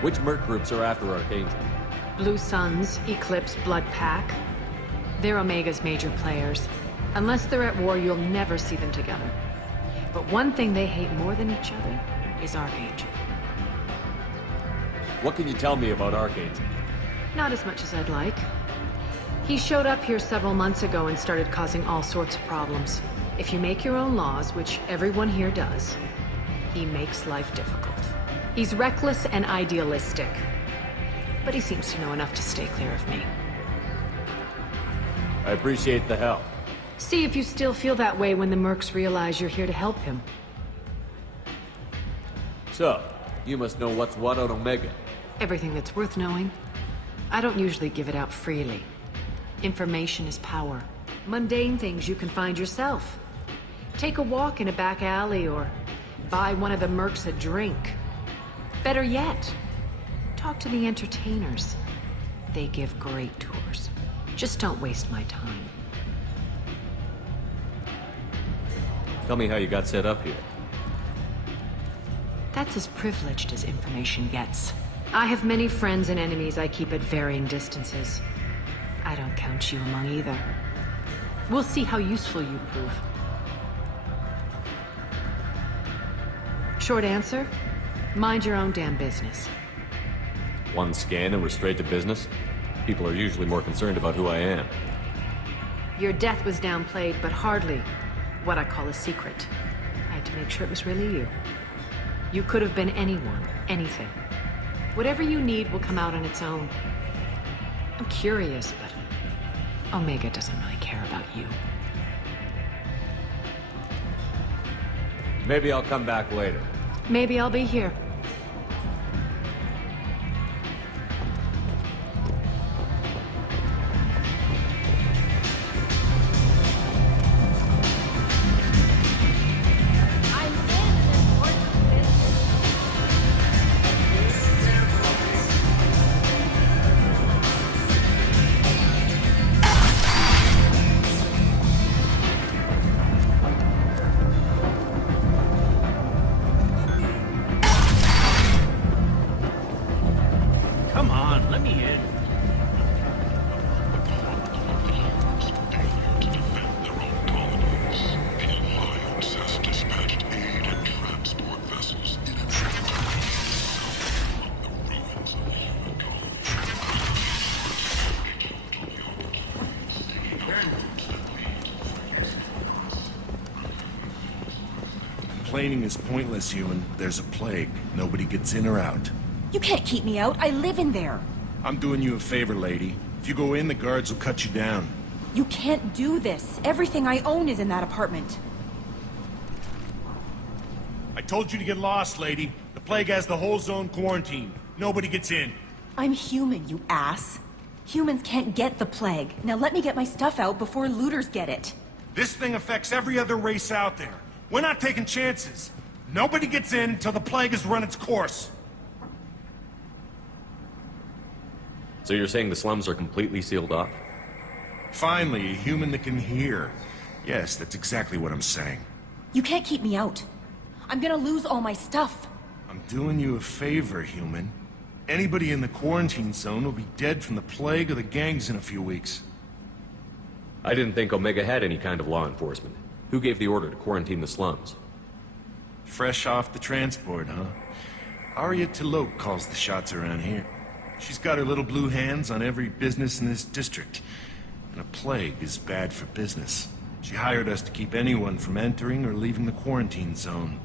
Which merc groups are after Archangel? Blue Suns, Eclipse, Blood Pack. They're Omega's major players. Unless they're at war, you'll never see them together. But one thing they hate more than each other is Archangel. What can you tell me about Archangel? Not as much as I'd like. He showed up here several months ago and started causing all sorts of problems. If you make your own laws, which everyone here does, he makes life difficult. He's reckless and idealistic. But he seems to know enough to stay clear of me. I appreciate the help. See if you still feel that way when the mercs realize you're here to help him. So, you must know what's what on Omega. Everything that's worth knowing. I don't usually give it out freely. Information is power. Mundane things you can find yourself. Take a walk in a back alley or buy one of the mercs a drink. Better yet, talk to the entertainers. They give great tours. Just don't waste my time. Tell me how you got set up here. That's as privileged as information gets. I have many friends and enemies I keep at varying distances. I don't count you among either. We'll see how useful you prove. Short answer? Mind your own damn business. One scan and we're straight to business? People are usually more concerned about who I am. Your death was downplayed, but hardly what I call a secret. I had to make sure it was really you. You could have been anyone, anything. Whatever you need will come out on its own. I'm curious, but Omega doesn't really care about you. Maybe I'll come back later. Maybe I'll be here. Come on, let me in. Complaining is pointless, Ewan. There's a plague. Nobody gets in or out. You can't keep me out. I live in there. I'm doing you a favor, lady. If you go in, the guards will cut you down. You can't do this. Everything I own is in that apartment. I told you to get lost, lady. The plague has the whole zone quarantined. Nobody gets in. I'm human, you ass. Humans can't get the plague. Now let me get my stuff out before looters get it. This thing affects every other race out there. We're not taking chances. Nobody gets in until the plague has run its course. So you're saying the slums are completely sealed off? Finally, a human that can hear. Yes, that's exactly what I'm saying. You can't keep me out. I'm gonna lose all my stuff. I'm doing you a favor, human. Anybody in the quarantine zone will be dead from the plague or the gangs in a few weeks. I didn't think Omega had any kind of law enforcement. Who gave the order to quarantine the slums? Fresh off the transport, huh? Arya Tilok calls the shots around here. She's got her little blue hands on every business in this district. And a plague is bad for business. She hired us to keep anyone from entering or leaving the quarantine zone.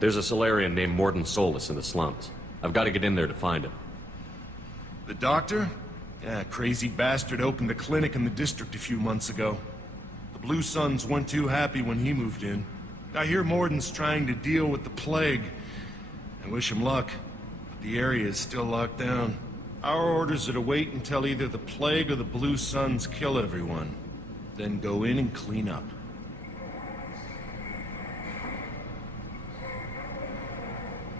There's a Solarian named Morden Solus in the slums. I've got to get in there to find him. The doctor? Yeah, crazy bastard opened a clinic in the district a few months ago. The Blue Suns weren't too happy when he moved in. I hear Morden's trying to deal with the plague. I wish him luck, but the area is still locked down. Our orders are to wait until either the plague or the Blue Suns kill everyone. Then go in and clean up.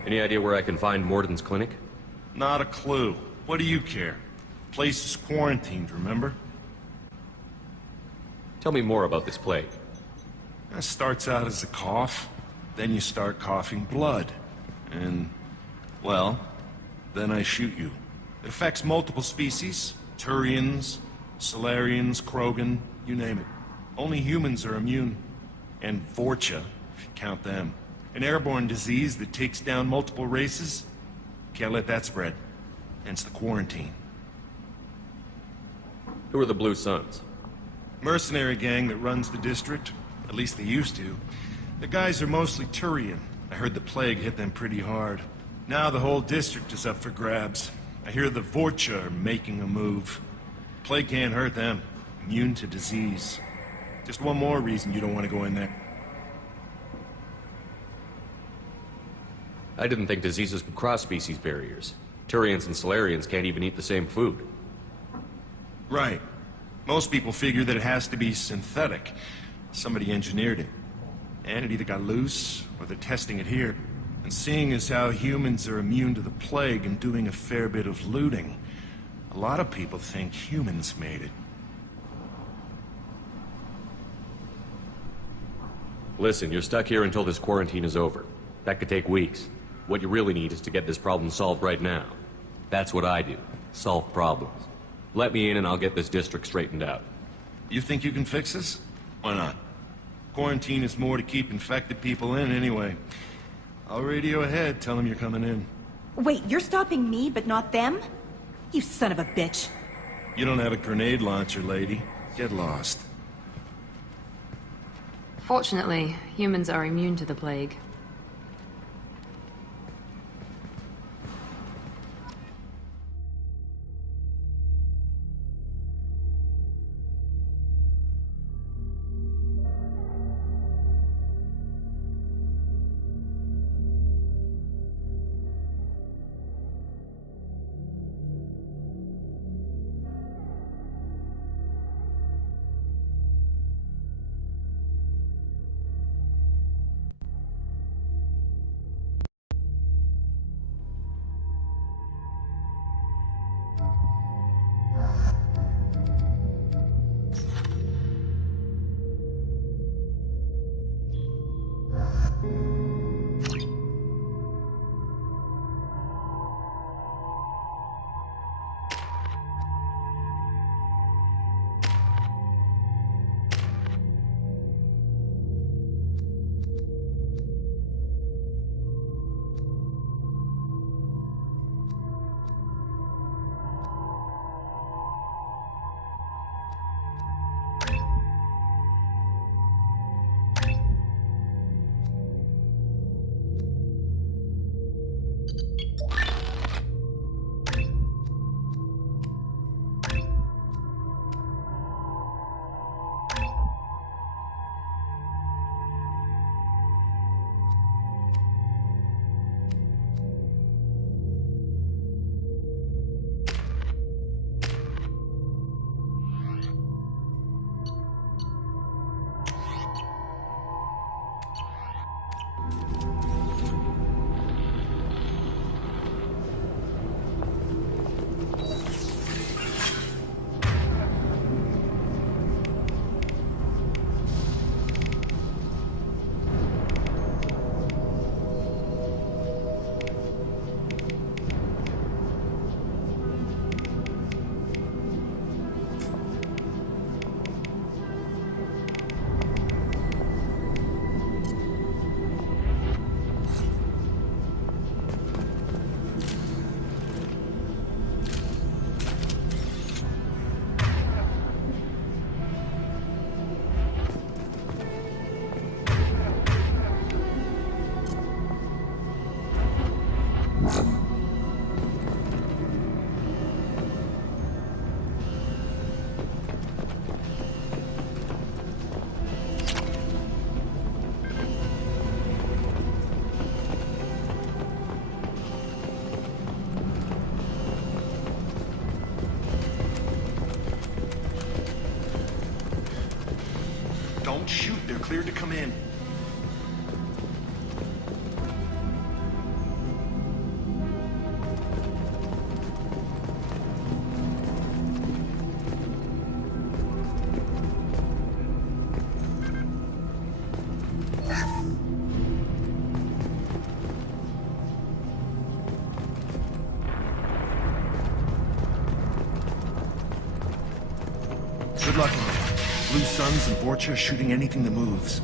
Any idea where I can find Morden's clinic? Not a clue. What do you care? The place is quarantined, remember? Tell me more about this plague. It starts out as a cough, then you start coughing blood. And, well, then I shoot you. It affects multiple species. Turians, Solarians, Krogan, you name it. Only humans are immune. And Vorcha, if you count them. An airborne disease that takes down multiple races. Can't let that spread. Hence the quarantine. Who are the Blue Suns? Mercenary gang that runs the district. At least they used to. The guys are mostly Turian. I heard the plague hit them pretty hard. Now the whole district is up for grabs. I hear the Vorcha are making a move. Plague can't hurt them. Immune to disease. Just one more reason you don't want to go in there. I didn't think diseases could cross species barriers. Turians and Solarians can't even eat the same food. Right. Most people figure that it has to be synthetic. Somebody engineered it. And it either got loose, or they're testing it here. And seeing as how humans are immune to the plague and doing a fair bit of looting, a lot of people think humans made it. Listen, you're stuck here until this quarantine is over. That could take weeks. What you really need is to get this problem solved right now. That's what I do. Solve problems. Let me in and I'll get this district straightened out. You think you can fix this? Why not? Quarantine is more to keep infected people in anyway. I'll radio ahead, tell them you're coming in. Wait, you're stopping me, but not them? You son of a bitch. You don't have a grenade launcher, lady. Get lost. Fortunately, humans are immune to the plague. Don't shoot, they're cleared to come in. Good luck in there. Blue Suns and Vorcha shooting anything that moves.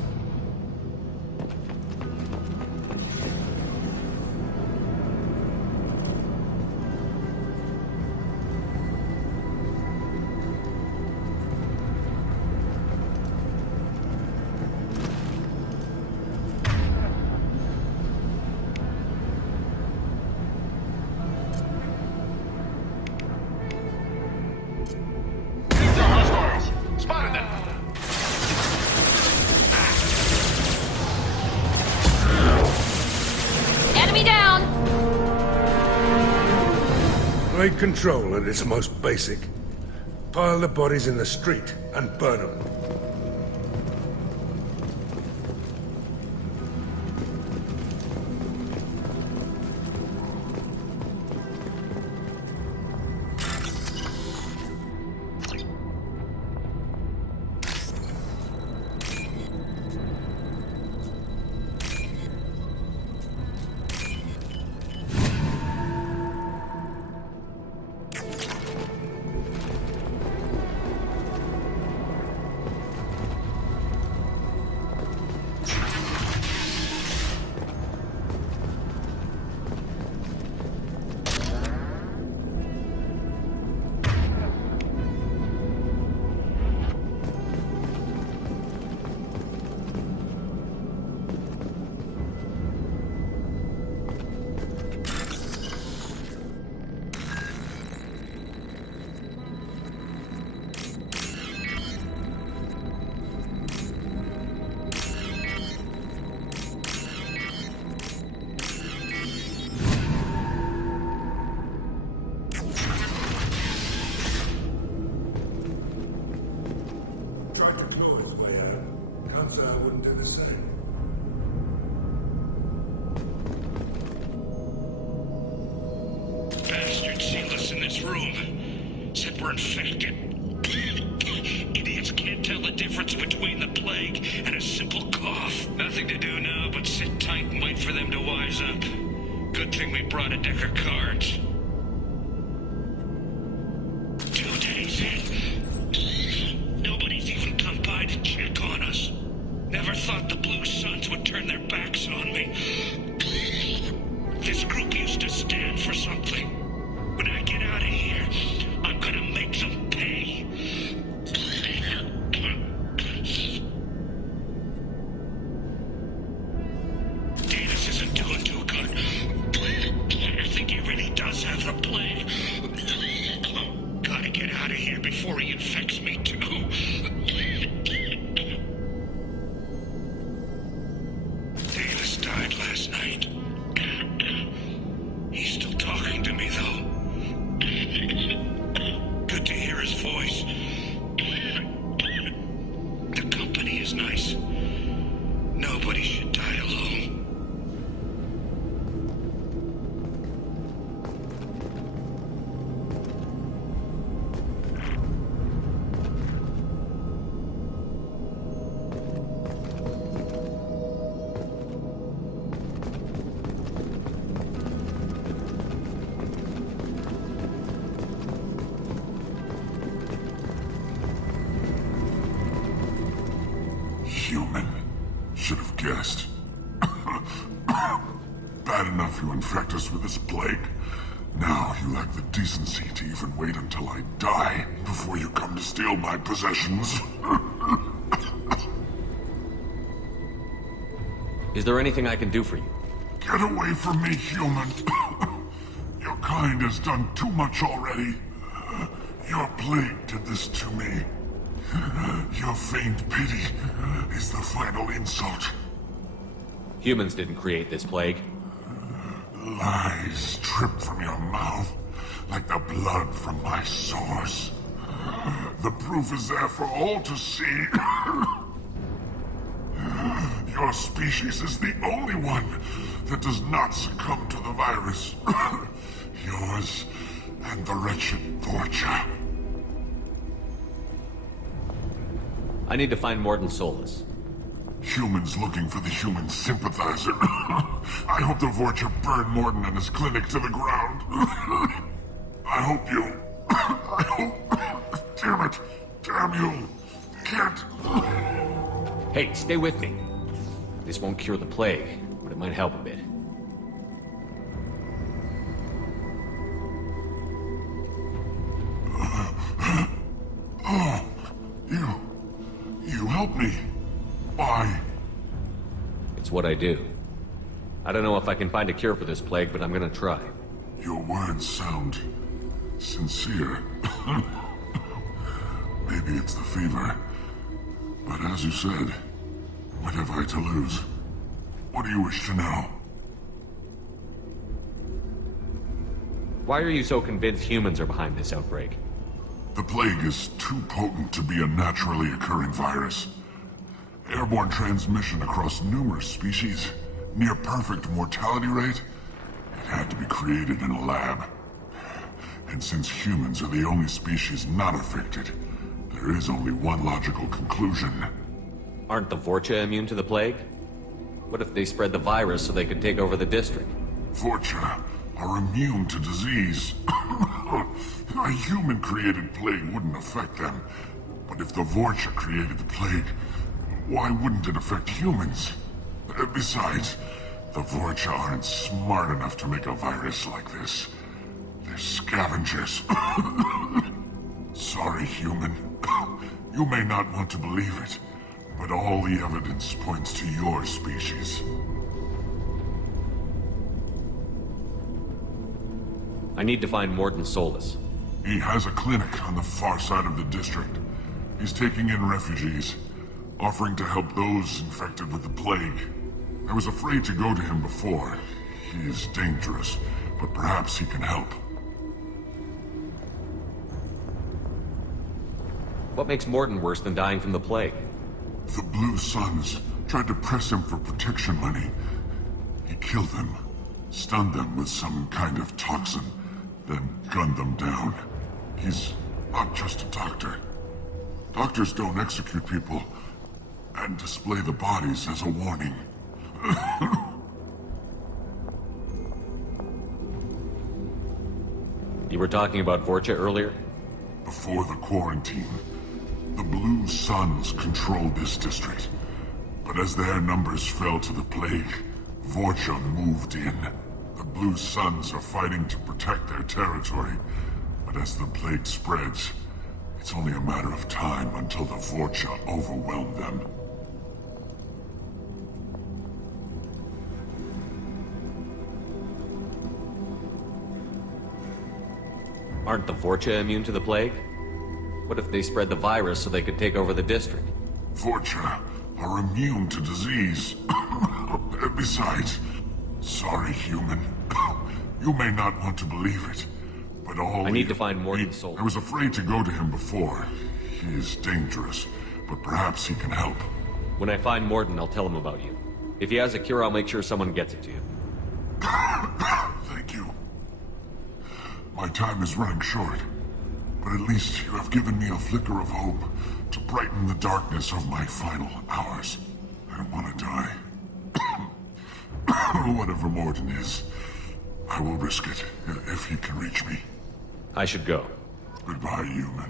Enemy down! Raid control at its most basic. Pile the bodies in the street and burn them. I wouldn't do the same. Bastard sealed us in this room. Said we're infected. Idiots can't tell the difference between the plague and a simple cough. Nothing to do now but sit tight and wait for them to wise up. Good thing we brought a deck of cards. 2 days in. Nobody's even come by to check on us. Never thought the Blue Suns would turn their backs on me. This group used to stand for something. When I get out of here, I'm gonna make them pay. Davis isn't doing too good. I think he really does have the plague. Gotta get out of here before he infects me too. Davis died last night. He's still talking to me, though. Good to hear his voice. The company is nice. Nobody should die alone. Human. Should have guessed. Bad enough you infect us with this plague. Now you lack the decency to even wait until I die before you come to steal my possessions. Is there anything I can do for you? Get away from me, human. Your kind has done too much already. Your plague did this to me. Your faint pity is the final insult. Humans didn't create this plague. Lies drip from your mouth like the blood from my sores. The proof is there for all to see. Your species is the only one that does not succumb to the virus. Yours and the wretched Vorcha. I need to find Morton Solus. Humans looking for the human sympathizer. I hope the Vorcha burn Morton and his clinic to the ground. I hope... Damn it. Damn you! Can't... Hey, stay with me. This won't cure the plague, but it might help a bit. You help me. Why? It's what I do. I don't know if I can find a cure for this plague, but I'm gonna try. Your words sound sincere. Maybe it's the fever. But as you said, what have I to lose? What do you wish to know? Why are you so convinced humans are behind this outbreak? The plague is too potent to be a naturally occurring virus. Airborne transmission across numerous species, near perfect mortality rate. It had to be created in a lab. And since humans are the only species not affected, there is only one logical conclusion. Aren't the Vorcha immune to the plague? What if they spread the virus so they could take over the district? Vorcha are immune to disease. A human-created plague wouldn't affect them. But if the Vorcha created the plague, why wouldn't it affect humans? Besides, the Vorcha aren't smart enough to make a virus like this. They're scavengers. Sorry, human. You may not want to believe it, but all the evidence points to your species. I need to find Morton Solus. He has a clinic on the far side of the district. He's taking in refugees, offering to help those infected with the plague. I was afraid to go to him before. He is dangerous, but perhaps he can help. What makes Morton worse than dying from the plague? The Blue Suns tried to press him for protection money. He killed them, stunned them with some kind of toxin, then gunned them down. He's not just a doctor. Doctors don't execute people and display the bodies as a warning. You were talking about Vorcha earlier? Before the quarantine, the Blue Suns controlled this district. But as their numbers fell to the plague, Vorcha moved in. The Blue Suns are fighting to protect their territory. But as the plague spreads, it's only a matter of time until the Vorcha overwhelm them. Aren't the Vorcha immune to the plague? What if they spread the virus so they could take over the district? Vorcha are immune to disease. Besides, sorry, human. You may not want to believe it, but all I need to find Morton Solus. I was afraid to go to him before. He is dangerous, but perhaps he can help. When I find Morton, I'll tell him about you. If he has a cure, I'll make sure someone gets it to you. Thank you. My time is running short, but at least you have given me a flicker of hope to brighten the darkness of my final hours. I don't want to die. Whatever Morton is, I will risk it if he can reach me. I should go. Goodbye, human.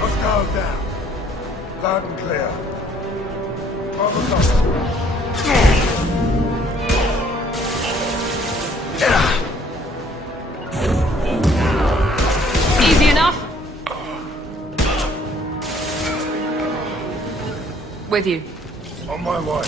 Hostile down. Loud and clear. Bravo cover. Easy enough? With you. On my way.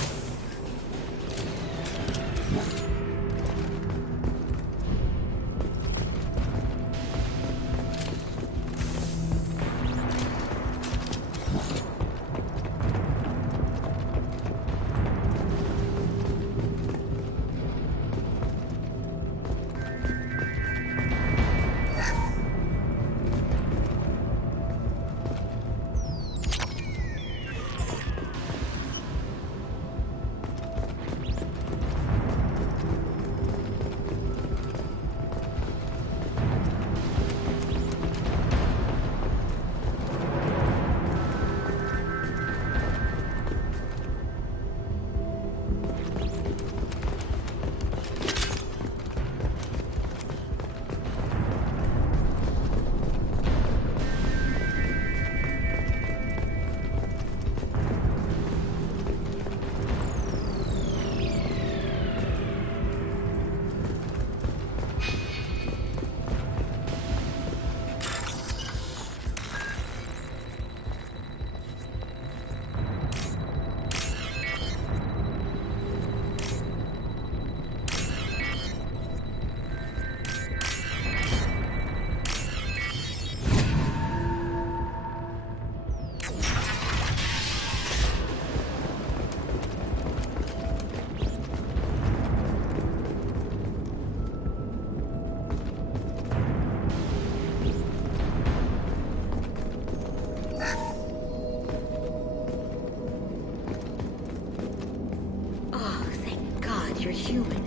You're human.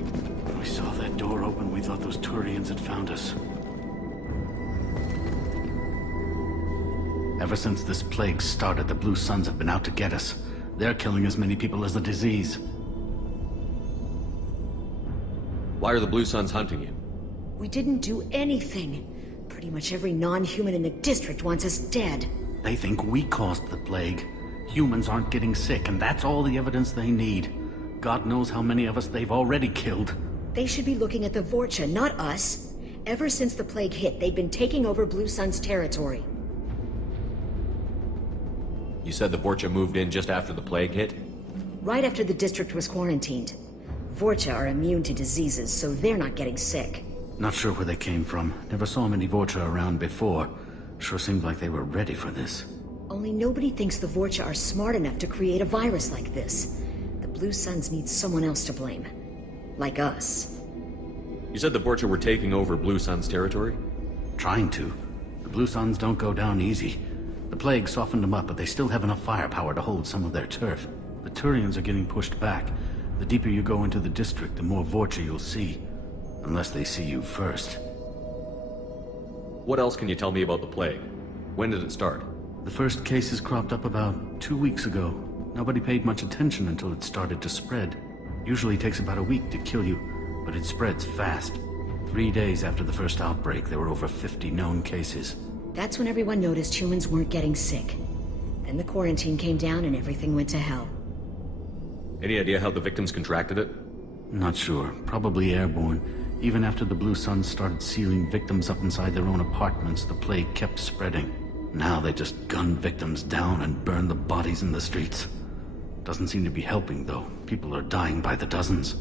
When we saw that door open, we thought those Turians had found us. Ever since this plague started, the Blue Suns have been out to get us. They're killing as many people as the disease. Why are the Blue Suns hunting you? We didn't do anything. Pretty much every non-human in the district wants us dead. They think we caused the plague. Humans aren't getting sick, and that's all the evidence they need. God knows how many of us they've already killed. They should be looking at the Vorcha, not us. Ever since the plague hit, they've been taking over Blue Sun's territory. You said the Vorcha moved in just after the plague hit? Right after the district was quarantined. Vorcha are immune to diseases, so they're not getting sick. Not sure where they came from. Never saw many Vorcha around before. Sure seemed like they were ready for this. Only nobody thinks the Vorcha are smart enough to create a virus like this. The Blue Suns need someone else to blame. Like us. You said the Vorcha were taking over Blue Sun's territory? Trying to. The Blue Suns don't go down easy. The plague softened them up, but they still have enough firepower to hold some of their turf. The Turians are getting pushed back. The deeper you go into the district, the more Vorcha you'll see. Unless they see you first. What else can you tell me about the plague? When did it start? The first cases cropped up about 2 weeks ago. Nobody paid much attention until it started to spread. Usually takes about a week to kill you, but it spreads fast. 3 days after the first outbreak, there were over 50 known cases. That's when everyone noticed humans weren't getting sick. Then the quarantine came down and everything went to hell. Any idea how the victims contracted it? Not sure. Probably airborne. Even after the Blue Suns started sealing victims up inside their own apartments, the plague kept spreading. Now they just gun victims down and burn the bodies in the streets. Doesn't seem to be helping, though. People are dying by the dozens.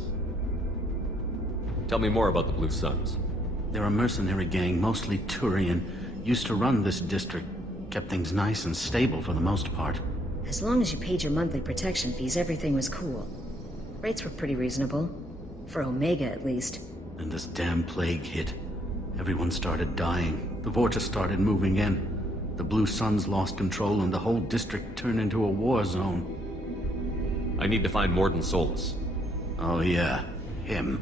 Tell me more about the Blue Suns. They're a mercenary gang, mostly Turian. Used to run this district. Kept things nice and stable for the most part. As long as you paid your monthly protection fees, everything was cool. Rates were pretty reasonable. For Omega, at least. And this damn plague hit. Everyone started dying. The Vorcha started moving in. The Blue Suns lost control and the whole district turned into a war zone. I need to find Morden Solus. Oh yeah, him.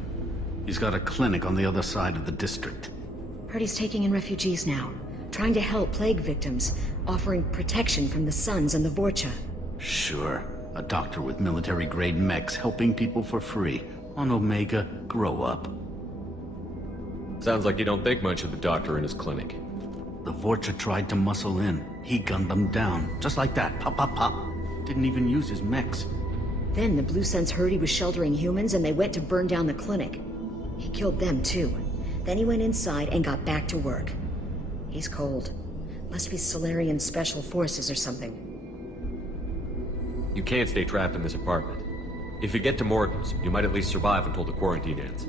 He's got a clinic on the other side of the district. Heard he's taking in refugees now. Trying to help plague victims. Offering protection from the Suns and the Vorcha. Sure. A doctor with military-grade mechs helping people for free. On Omega, grow up. Sounds like you don't think much of the doctor in his clinic. The Vorcha tried to muscle in. He gunned them down. Just like that. Pop, pop, pop. Didn't even use his mechs. Then the Blue Suns heard he was sheltering humans and they went to burn down the clinic. He killed them too. Then he went inside and got back to work. He's cold. Must be Solarian Special Forces or something. You can't stay trapped in this apartment. If you get to Morton's, you might at least survive until the quarantine ends.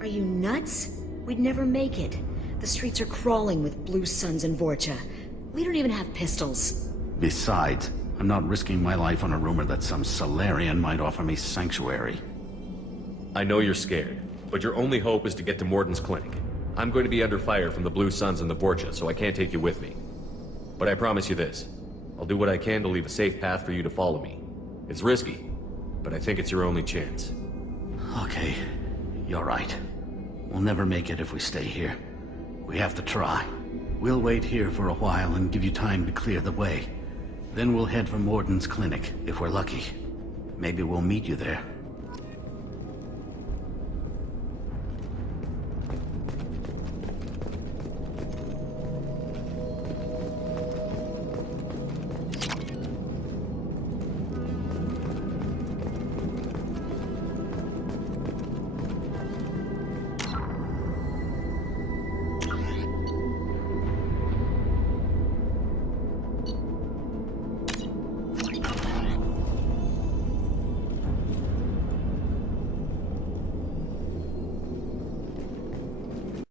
Are you nuts? We'd never make it. The streets are crawling with Blue Suns and Vorcha. We don't even have pistols. Besides, I'm not risking my life on a rumor that some Solarian might offer me sanctuary. I know you're scared, but your only hope is to get to Morton's clinic. I'm going to be under fire from the Blue Suns and the Vorcha, so I can't take you with me. But I promise you this. I'll do what I can to leave a safe path for you to follow me. It's risky, but I think it's your only chance. Okay, you're right. We'll never make it if we stay here. We have to try. We'll wait here for a while and give you time to clear the way. Then we'll head for Morton's clinic, if we're lucky. Maybe we'll meet you there.